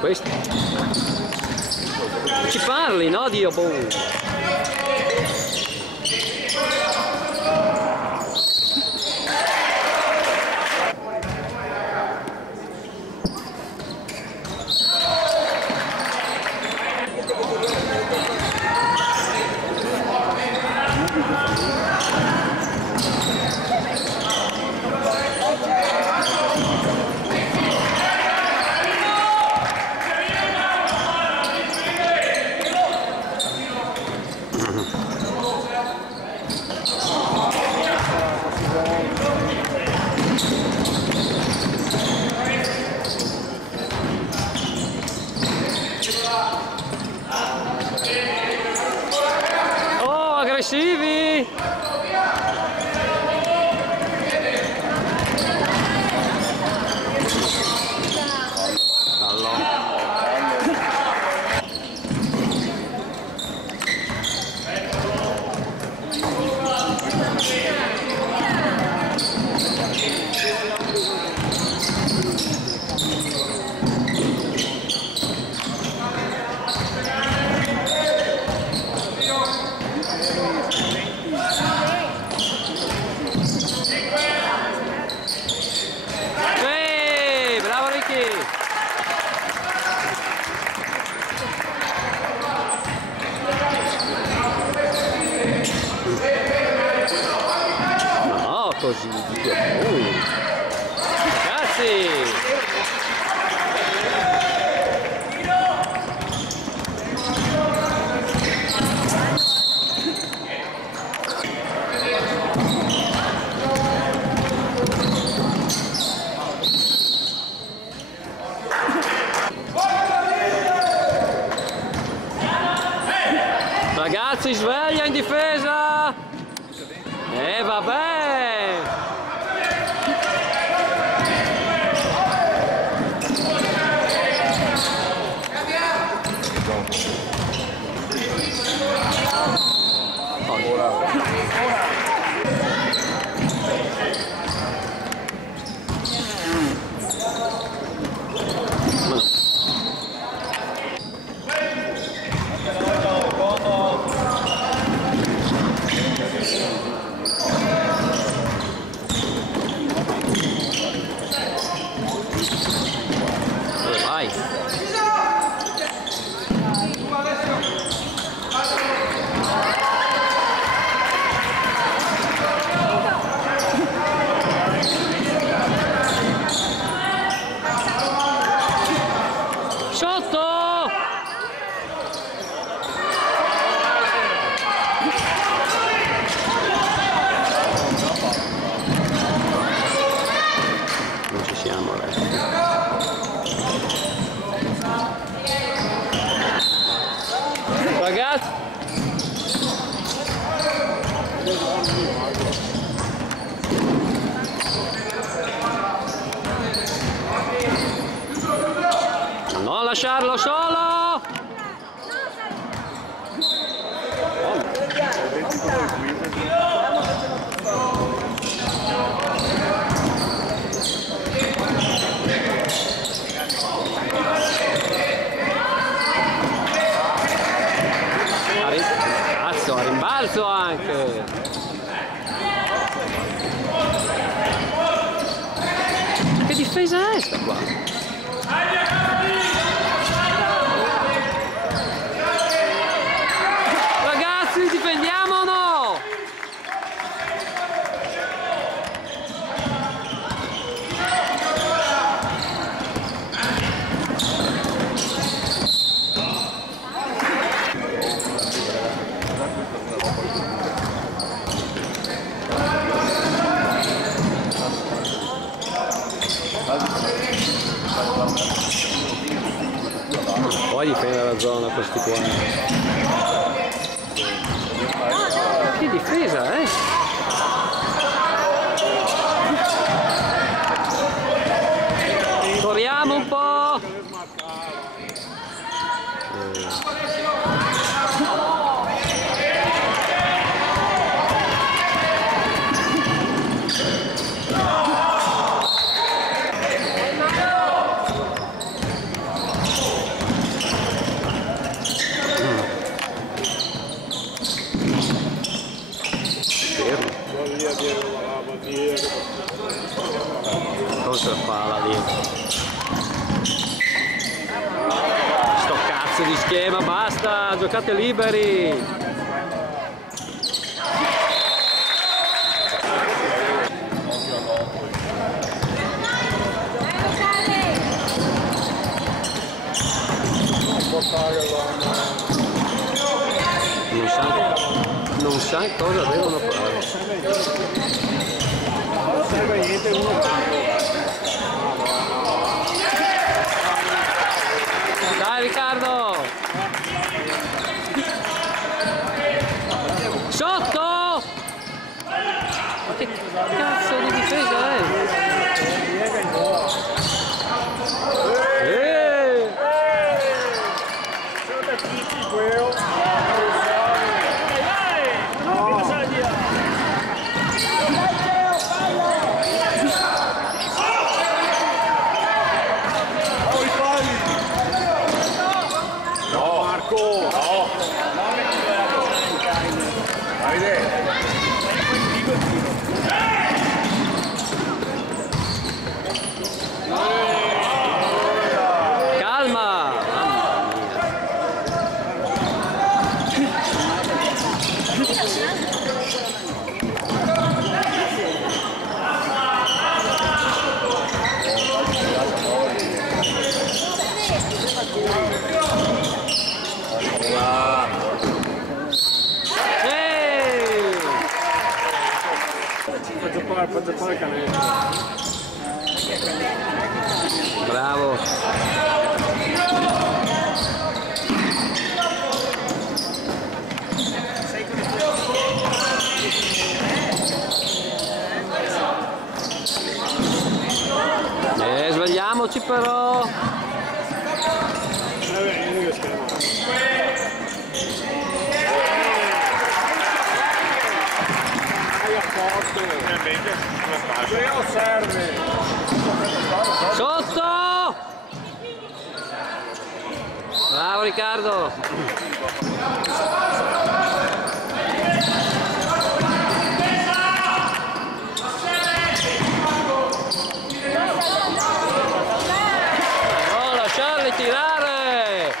Questo. Ci parli, no, Dio? Boh. Aggressivi! No, così Dio. Ragazzi! Ragazzi, sveglia in difesa! Vabbè! Ragazzi, non lasciarlo solo. A rimbalzo anche. Che difesa è sta qua? Ragazzi, difendiamo o no? Poi difende la zona questi qua. Che difesa, eh? Corriamo un po'. Cosa fa là dietro? Sto cazzo di schema, basta, giocate liberi! Non sa cosa devono fare. Non serve niente uno. Dai Riccardo! Sotto! Ma che cazzo di difesa è? Faccio fare il canale. Bravo. Svegliamoci però. Serve. Sotto! Bravo Riccardo! Non lasciarli tirare!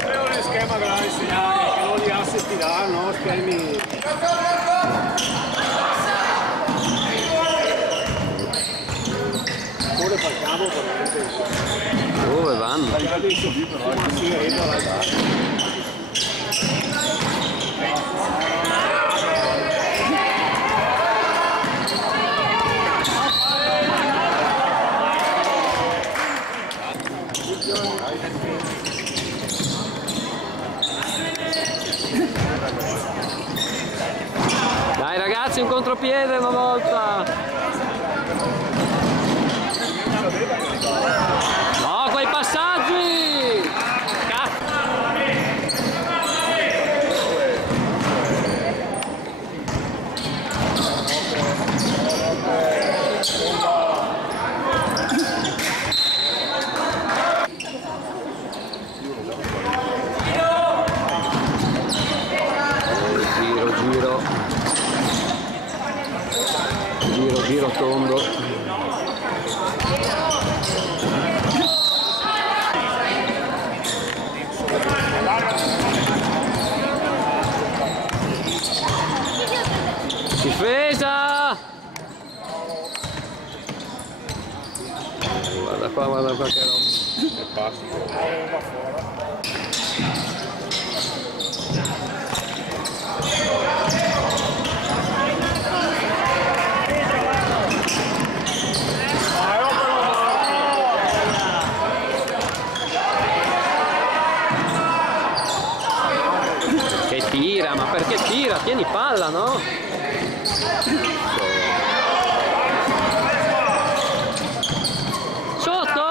È un schema che la insegnare, che non li assist tirare, no? Schemi. Facciamo dove vanno? Dai ragazzi, un contropiede una volta! No, quei passaggi! Giro tondo. Difesa! Guarda qua che roba. Che tira, ma perché tira? Tieni palla, no? Sotto!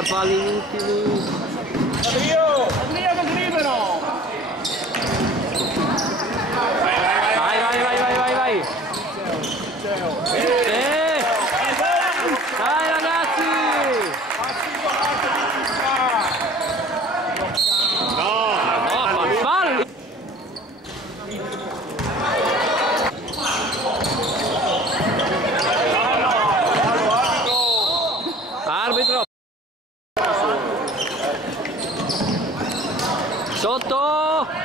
farfalli inutili. Adrio che libero! Vai. Dai ragazzi! No, farfalli! Arbitro! Sotto!